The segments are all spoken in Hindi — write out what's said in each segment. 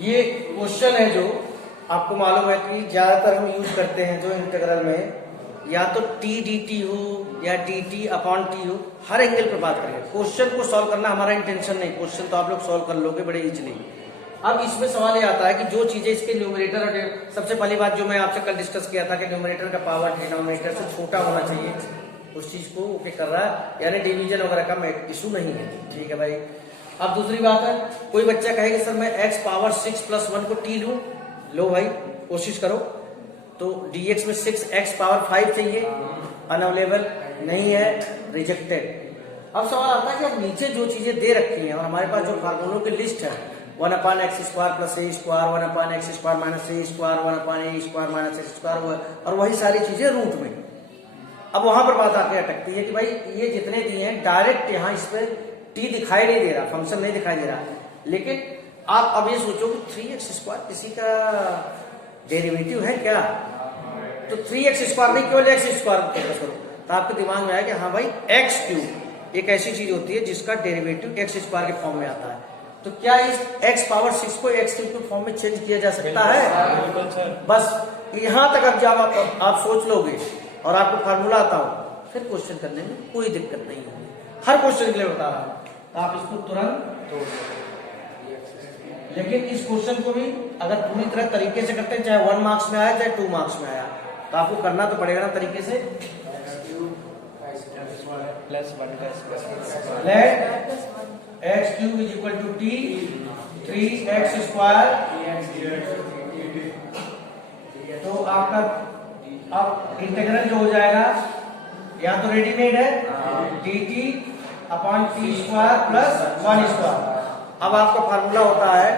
ये क्वेश्चन है जो आपको मालूम है कि ज्यादातर हम यूज करते हैं जो इंटीग्रल में या तो टी डी टी हो या डी टी अपॉन टी हो, हर एंगल पर बात करेंगे। क्वेश्चन को सॉल्व करना हमारा इंटेंशन नहीं, क्वेश्चन तो आप लोग सॉल्व कर लोगे बड़े इजीली। अब इसमें सवाल ये आता है कि जो चीजें इसके न्यूमरेटर और सबसे पहली बात जो मैं आपसे कल डिस्कस किया था कि न्यूमरेटर का पावर डिनोमिनेटर से छोटा होना चाहिए, उस चीज को ओके कर रहा है, यानी डिवीजन वगैरह का इशू नहीं है। ठीक है भाई। अब दूसरी बात है, कोई बच्चा कहेगा सर मैं x पावर 6 प्लस 1 को t लूं, लो भाई कोशिश करो। तो dx में 6x पावर 5 चाहिए, अनअवेलेबल नहीं है, रिजेक्टेड। अब सवाल आता है कि अब नीचे जो चीजें दे रखी हैं और हमारे पास जो फार्मूलों की लिस्ट है 1/x square plus a square, 1/x square minus a square, 1/a square minus x square, और वही सारी चीजें रूट में। अब वहां पर बात आके अटकती है कि भाई ये जितने दिए हैं डायरेक्ट यहाँ इस पे t दिखाई नहीं दे रहा, फंक्शन नहीं दिखाई दे रहा, लेकिन आप अब ये सोचो कि 3x स्क्वायर किसी का डेरिवेटिव है क्या? तो 3x स्क्वायर नहीं, केवल x स्क्वायर फोकस करो तो आपके दिमाग में आया कि हाँ भाई x क्यूब एक ऐसी चीज होती है जिसका डेरिवेटिव x स्क्वायर के फॉर्म में आता है। तो क्या इस x पावर 6 को x क्यूब के फॉर्म में चेंज किया जा सकता है? बस यहां तक अब जब आप सोच लोगे और आपको फार्मूला आता हो, फिर क्वेश्चन करने में कोई दिक्कत नहीं होगी। हर क्वेश्चन के लिए बता रहा हूं, तो आप इसको तुरंत तोड़। लेकिन इस क्वेश्चन को भी अगर पूरी तरह तरीके से करते हैं, चाहे 1 मार्क्स में आया चाहे 2 मार्क्स में आया, तो आपको करना तो पड़ेगा ना तरीके से। Let x cube is equal to t 3x square, तो आपका अब इंटीग्रल जो हो जाएगा या तो रेडीमेड है dt upon T square plus 1 square. अब आपका फार्मूला होता है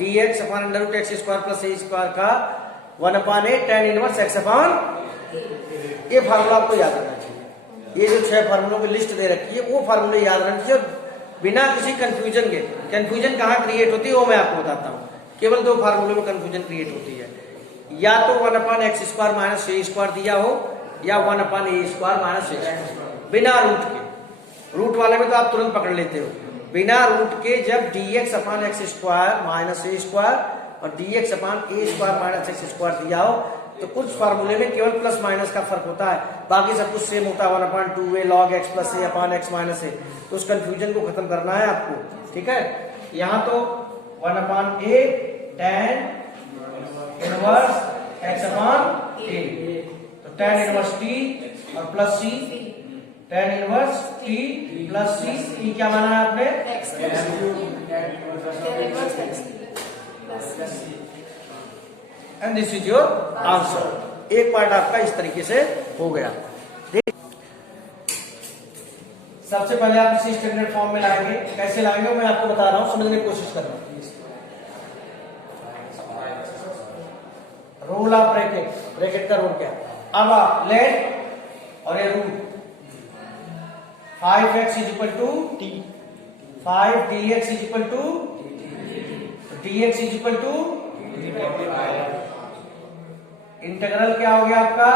dx upon under root x square plus a square का 1/a tan inverse x upon. ये फार्मूला आपको याद रखना चाहिए। ये जो 6 फार्मूलों की लिस्ट दे रखी है वो फार्मूले याद रखना चाहिए बिना किसी कंफ्यूजन के। कंफ्यूजन कहाँ क्रिएट होती है वो मैं आपको बताता हूँ। केवल 2 फार्मूलों में कंफ्यूजन क्रिएट होती है, या तो 1/x square minus a square दिया हो या 1/a स्क्वायर माइनस a बिना रूट के। रूट वाले में तो आप तुरंत पकड़ लेते हो। बिना रूट के जब dx upon x square minus a square और dx upon a square minus x square दिया हो, तो कुछ फार्मूले में केवल प्लस माइनस का फर्क होता है, बाकी सब कुछ सेम होता है 1/2a log x plus a upon x minus a। तो उस कंफ्यूजन को खत्म करना है आपको। ठीक है, यहाँ तो 1/a tan inverse x upon a, तो tan इनवर्स t और plus c, tan inverse t plus c। t क्या माना है आपने? And this is your answer. एक पार्ट आपका इस तरीके से हो गया। सबसे पहले आप इसी स्टैंडर्ड फॉर्म में लाएंगे। कैसे लाएंगे मैं आपको बता रहा हूं, समझने की कोशिश करना। रूल ऑफ ब्रैकेट, ब्रैकेट का रूल क्या? अब आप लेट और ये root 5x is equal to t, 5 dx is equal to dx is equal to integral क्या हो गया आपका?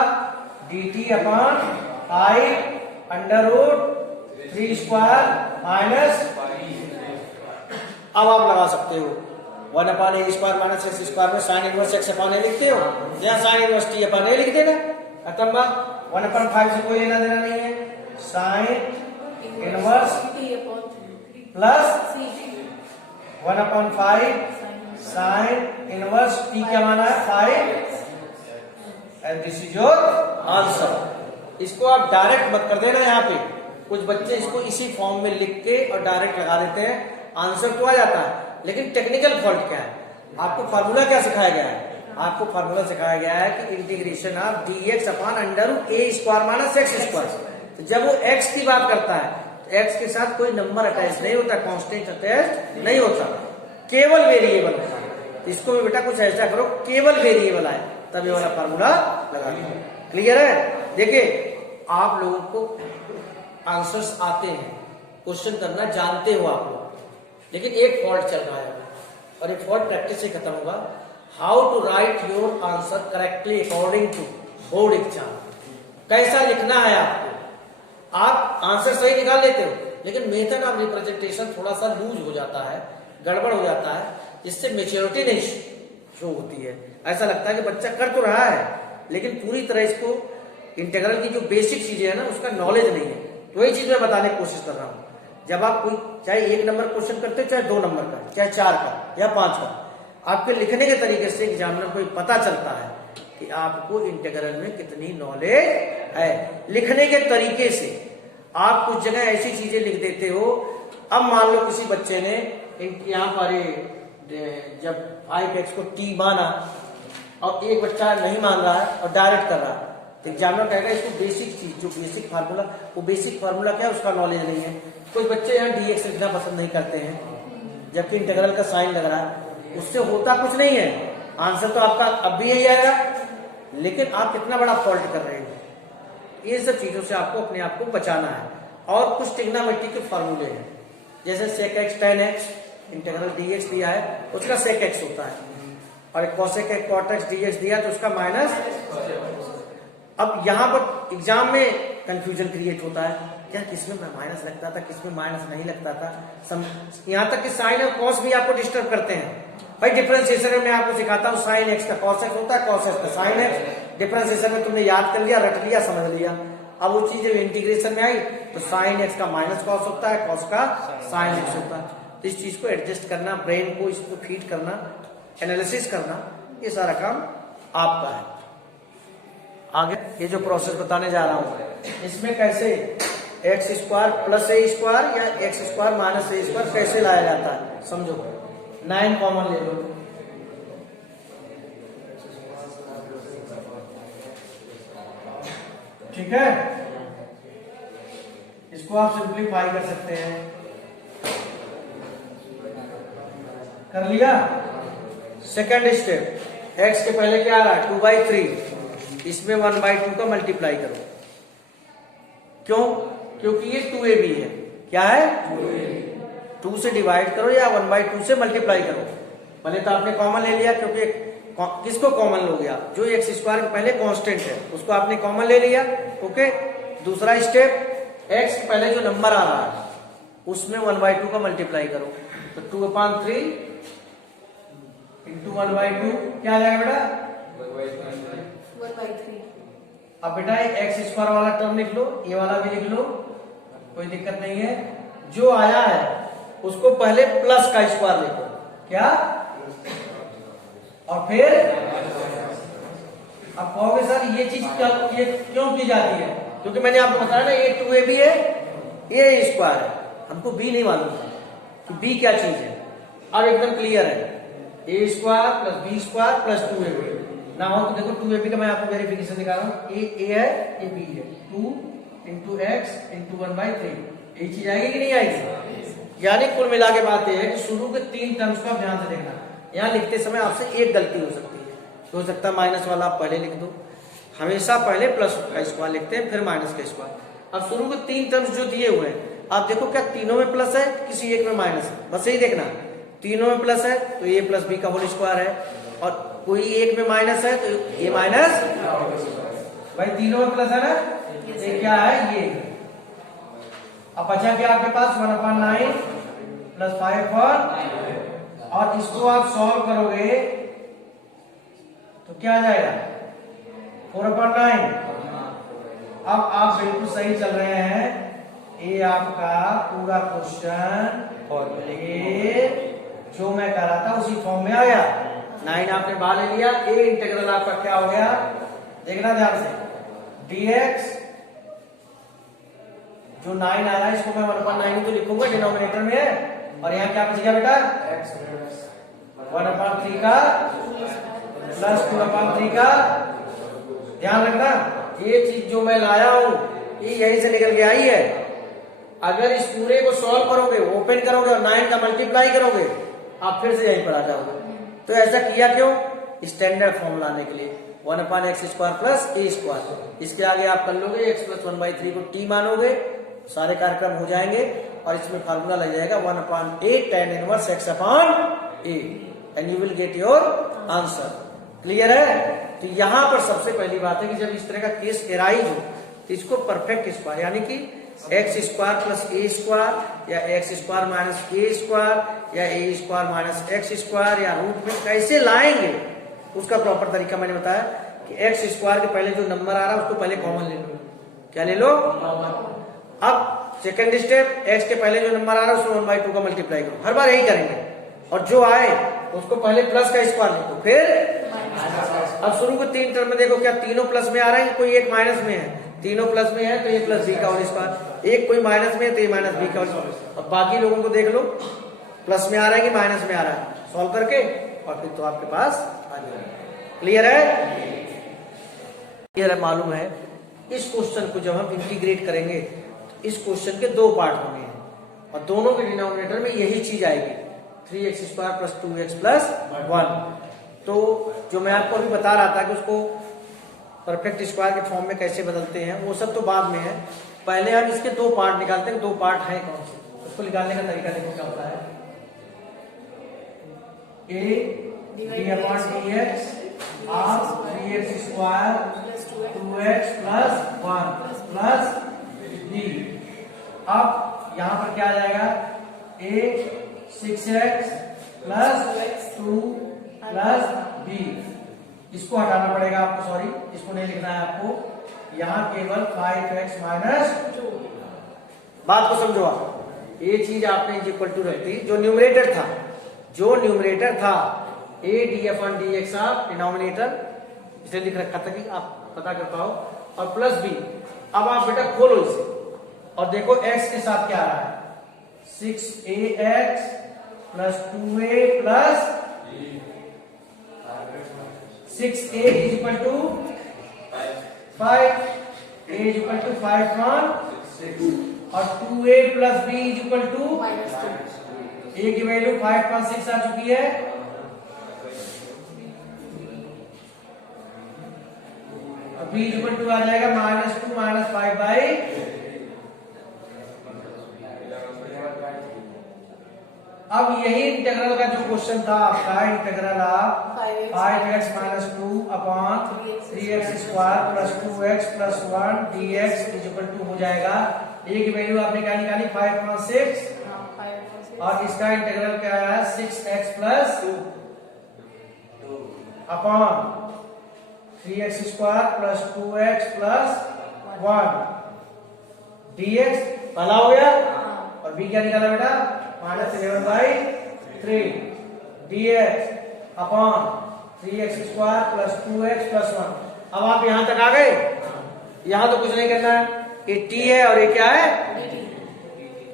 dt upon 5 under root 3 square minus. अब आप लगा सकते हो 1/a square minus x square में sine inverse x upon a लिखते हो, या sine inverse t upon a लिख देना, खत्म बात। 1/5 से कोई लेना देना नहीं है। Sine inverse plus 1/5 sign inverse t क्या माना है? 5, and this is your answer. इसको आप डायरेक्ट मत कर देना। यहाँ पे कुछ बच्चे इसको इसी फॉर्म में लिख के और डायरेक्ट लगा देते हैं, आंसर तो आ जाता है, लेकिन टेक्निकल फॉल्ट क्या है? आपको फार्मूला क्या सिखाया गया है? आपको फार्मूला सिखाया गया है कि integration of dx upon under root a square minus x square. तो जब वो x की बात करता है तो x के साथ कोई नंबर अटैच नहीं होता, कांस्टेंट अटैच नहीं होता, केवल वेरिएबल होता है। तो इसको भी बेटा कुछ ऐसा करो, केवल वेरिएबल आए तब ये वाला फार्मूला लगा दो। क्लियर है? देखिए आप लोगों को आंसर्स आते हैं, क्वेश्चन करना जानते हो आप लोग, लेकिन एक फॉल्ट चल रहा है और ये फॉल्ट प्रैक्टिस से खत्म होगा। How to write your answer correctly according to board exam. कैसा लिखना है आपको? आप आंसर सही निकाल लेते हो, लेकिन मेथड ऑफ रिप्रेजेंटेशन थोड़ा सा लूज हो जाता है, गड़बड़ हो जाता है। जिससे मेच्योरिटी नहीं शो होती है। ऐसा लगता है कि बच्चा कर तो रहा है लेकिन पूरी तरह इसको इंटीग्रल की जो बेसिक चीजें है ना उसका नॉलेज नहीं है। तो वही चीज मैं बताने की कोशिश कर रहा हूँ। जब आप कोई चाहे 1 नंबर क्वेश्चन करते हो, चाहे 2 नंबर का, चाहे 4 का या 5 का, आपके लिखने के तरीके से एग्जामिनर को पता चलता है कि आपको इंटीग्रल में कितनी नॉलेज है। लिखने के तरीके से आप कुछ जगह ऐसी चीजें लिख देते हो। अब मान लो किसी बच्चे ने यहाँ पर जब 5x को t माना और एक बच्चा नहीं मान रहा है और डायरेक्ट कर रहा है, तो एग्जामिनर कहेगा इसको बेसिक चीज, जो बेसिक फार्मूला, वो बेसिक फार्मूला क्या है उसका नॉलेज नहीं है। कुछ बच्चे यहाँ dx लिखना पसंद नहीं करते हैं जबकि इंटीग्रल का साइन लग रहा है, उससे होता कुछ नहीं है, आंसर तो आपका अब भी यही आएगा, लेकिन आप कितना बड़ा फॉल्ट कर रहे हो। ये सब चीजों से आपको अपने आप को बचाना है। और कुछ ट्रिग्नोमेट्री के फॉर्मूले हैं, जैसे sec x tan x, integral dx दिया है उसका sec x होता है, और cosec x cot x dx दिया तो उसका माइनस। अब यहाँ पर एग्जाम में कंफ्यूजन क्रिएट होता है, क्या किसमें माइनस लगता था, किसमें माइनस नहीं लगता था। यहाँ तक कि साइन और कॉस भी आपको डिस्टर्ब करते हैं। भाई डिफरेंशिएशन में मैं आपको सिखाता हूँ, साइन एक्स का कॉस एक्स होता है, कॉस एक्स का साइन एक्स। डिफरेंशिएशन में तुमने याद कर लिया, रट लिया, समझ लिया। अब वो चीज इंटीग्रेशन में आई तो साइन एक्स का माइनस कॉस होता है, कॉस का साइन एक्स होता है। तो इस चीज को एडजस्ट करना, ब्रेन को इसको फीड करना, एनालिसिस करना, ये सारा काम आपका है। आगे ये जो प्रोसेस बताने जा रहा हूं, इसमें कैसे एक्स स्क्वायर प्लस ए स्क्वायर या एक्स स्क्वायर माइनस ए स्क्वायर कैसे लाया जाता है समझो। 9 कॉमन ले लो, ठीक है। इसको आप सिंप्लीफाई कर सकते हैं, कर लिया। सेकंड स्टेप, एक्स के पहले क्या आ रहा है 2/3, इसमें 1/2 का मल्टीप्लाई करो। क्यों? क्योंकि ये 2ab है। क्या है? 2 से डिवाइड करो या 1/2 से मल्टीप्लाई करो। पहले तो आपने कॉमन ले लिया, क्योंकि किसको कॉमन लोगे आप, जो एक्स स्क्वायर के पहले कांस्टेंट है उसको आपने कॉमन ले लिया। ओके, दूसरा स्टेप, एक्स के पहले जो नंबर आ रहा है उसमें 1/2 का मल्टीप्लाई करो, तो 2/3 इंटू 1/2 क्या आ जाएगा बेटा? 1/3। अब बेटा एक्स स्क्वायर वाला टर्म लिख लो, ये वाला भी लिख लो, कोई दिक्कत नहीं है। जो आया है उसको पहले प्लस का स्क्वायर लिखो, क्या? और फिर अब कहोगे सर ये चीज ये क्यों की जाती है? क्योंकि मैंने आपको बताया ना ये 2ab है, ये स्क्वायर है। हमको b नहीं मालूम था कि b क्या चीज है, और एकदम क्लियर है, a square plus b square plus 2ab ना हो तो देखो 2ab का मैं आपको वेरिफिकेशन दिखा रहा हूँ। a है, ये b है, 2 इंटू एक्स इंटू 1/3, ये चीज आएगी कि नहीं आएगी? यानी कुल मिला के बात यह है कि शुरू के 3 टर्म्स को आप ध्यान से देखना। यहाँ लिखते समय आपसे एक गलती हो सकती है, हो सकता है माइनस वाला आप पहले लिख दो। हमेशा पहले प्लस का स्क्वायर लिखते हैं फिर माइनस का स्क्वायर। अब शुरू के 3 टर्म्स जो दिए हुए हैं आप देखो, क्या तीनों में प्लस है, किसी एक में माइनस है, बस यही देखना। तीनों में प्लस है तो ये प्लस बी का होल स्क्वायर है, और कोई एक में माइनस है तो ये माइनस, भाई तीनों में प्लस है ना, ये क्या है ये। अब बचा क्या आपके पास 1/9 प्लस 5/4, और इसको आप सॉल्व करोगे तो क्या आ जाएगा 4/9। अब आप बिल्कुल सही चल रहे हैं, ये आपका पूरा क्वेश्चन ये जो मैं कर रहा था उसी फॉर्म में आ गया। 9 आपने बाहर ले लिया, ए इंटीग्रल आपका क्या हो गया देखना ध्यान से, dx जो 9 आ रहा है इसको मैं 1/9 तो लिखूंगा, डिनोमिनेटर में है, और यहाँ क्या बच गया बेटा 1/3 का प्लस 2/3 का। ध्यान रखना ये चीज जो मैं लाया हूं ये यहीं से निकल के आई है। अगर इस पूरे को सॉल्व करोगे, ओपन करोगे और 9 का मल्टीप्लाई करोगे, आप फिर से यहीं पर आ जाओगे। तो ऐसा किया क्यों? स्टैंडर्ड फॉर्म लाने के लिए 1/x² प्लस a²। इसके आगे आप कर लोगे x प्लस 1/3 को t मानोगे, सारे कार्यक्रम हो जाएंगे, और इसमें फार्मूला लग जाएगा 1/a tan inverse x/a, and you will get your answer. Clear है? तो यहां पर सबसे पहली बात है कि जब इस तरह का केस एराइज हो तो इसको परफेक्ट स्क्वायर यानी कि एक्स स्क्वायर प्लस ए स्क्वायर या एक्स स्क्वायर माइनस ए स्क्वायर या ए स्क्वायर माइनस एक्स स्क्वायर या रूट में कैसे लाएंगे उसका प्रॉपर तरीका मैंने बताया कि एक्स स्क्वायर के पहले जो नंबर आ रहा है उसको पहले कॉमन ले लो। क्या ले लो? अब सेकंड स्टेप, एक्स के पहले जो नंबर आ रहा है उसको 1/2 का मल्टीप्लाई करो। हर बार यही करेंगे और जो आए उसको पहले प्लस का स्क्वायर लिखो, फिर अब शुरू के 3 टर्म में देखो क्या तीनों प्लस में आ रहे हैं, कोई एक माइनस में है। तीनों प्लस में है तो ये प्लस बी का होल स्क्वायर, एक कोई माइनस में है तो ये माइनस बी का होल स्क्वायर। अब बाकी लोगों को देख लो प्लस में आ रहा है कि माइनस में आ रहा है, सॉल्व करके और फिर तो आपके पास आ जाएगा। क्लियर है? क्लियर है, मालूम है। इस क्वेश्चन को जब हम इंटीग्रेट करेंगे तो इस क्वेश्चन के 2 पार्ट होंगे और दोनों के डिनोमिनेटर में यही चीज आएगी 3x square plus 2x plus 1। तो जो मैं आपको अभी बता रहा था कि उसको परफेक्ट स्क्वायर के फॉर्म में कैसे बदलते हैं वो सब तो बाद में है। पहले हम इसके 2 पार्ट निकालते हैं। 2 पार्ट है कौन से, उसको निकालने का तरीका देखो क्या होता है। a d/dx of 3x square 2x plus 1 plus d। अब यहाँ पर क्या आ जाएगा, a 6x plus 2 plus b। इसको हटाना पड़ेगा आपको, सॉरी इसको नहीं लिखना है आपको, यहाँ केवल 5x माइनस 2। बात को समझो आप, ये चीज आपने इक्वल टू रख दी। जो न्यूमरेटर था a df/dx ऑफ डिनोमिनेटर, इसे लिख रखा था कि आप पता कर पाओ, और प्लस b। अब आप बेटा खोलो इसे और देखो x के साथ क्या आ रहा है, 6ax plus 2a plus 6a is equal to 5, a is equal to 5 from 6 और 2a plus b is equal to -2। a की वैल्यू 5.6 आ चुकी है। तो b is equal to आ जाएगा -2 माइनस 5/। अब यही इंटीग्रल का जो क्वेश्चन था आपका, integral of 5x minus 2 upon 3x square plus 2x plus 1 dx is equal to हो जाएगा। a की वैल्यू आपने क्या निकाली 5.6 और इसका इंटीग्रल क्या है 6x plus 2 upon 3x square plus 2x plus 1 dx। पहला हो गया और b क्या निकाला बेटा -11/3 dx upon 3x square plus 2x plus 1। अब आप यहां तक आ गए, यहां तो कुछ नहीं करना है, ये t है और ये क्या है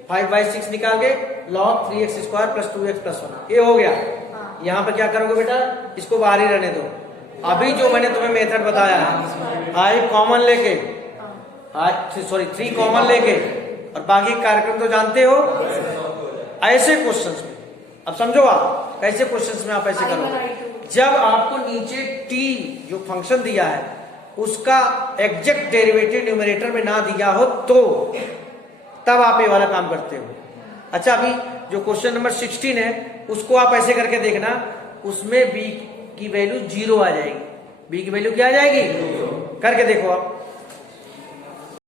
5/6 निकाल के log 3x square plus 2x plus 1, ये हो गया। यहां पर क्या करोगे बेटा, इसको बाहर ही रहने दो। अभी जो मैंने तुम्हें मेथड बताया है, i कॉमन लेके, सॉरी 3 कॉमन लेके और बाकी कार्यक्रम तो जानते हो। ऐसे क्वेश्चंस में अब समझो आप, ऐसे क्वेश्चंस में आप ऐसे करोगे, जब आपको नीचे t जो फंक्शन दिया है उसका एग्जैक्ट डेरिवेटिव न्यूमरेटर में ना दिया हो तो तब आप ये वाला काम करते हो। अच्छा, अभी जो क्वेश्चन नंबर 16 है उसको आप ऐसे करके देखना, उसमें b की वैल्यू 0 आ जाएगी। b की वैल्यू क्या आ जाएगी, करके देखो आप।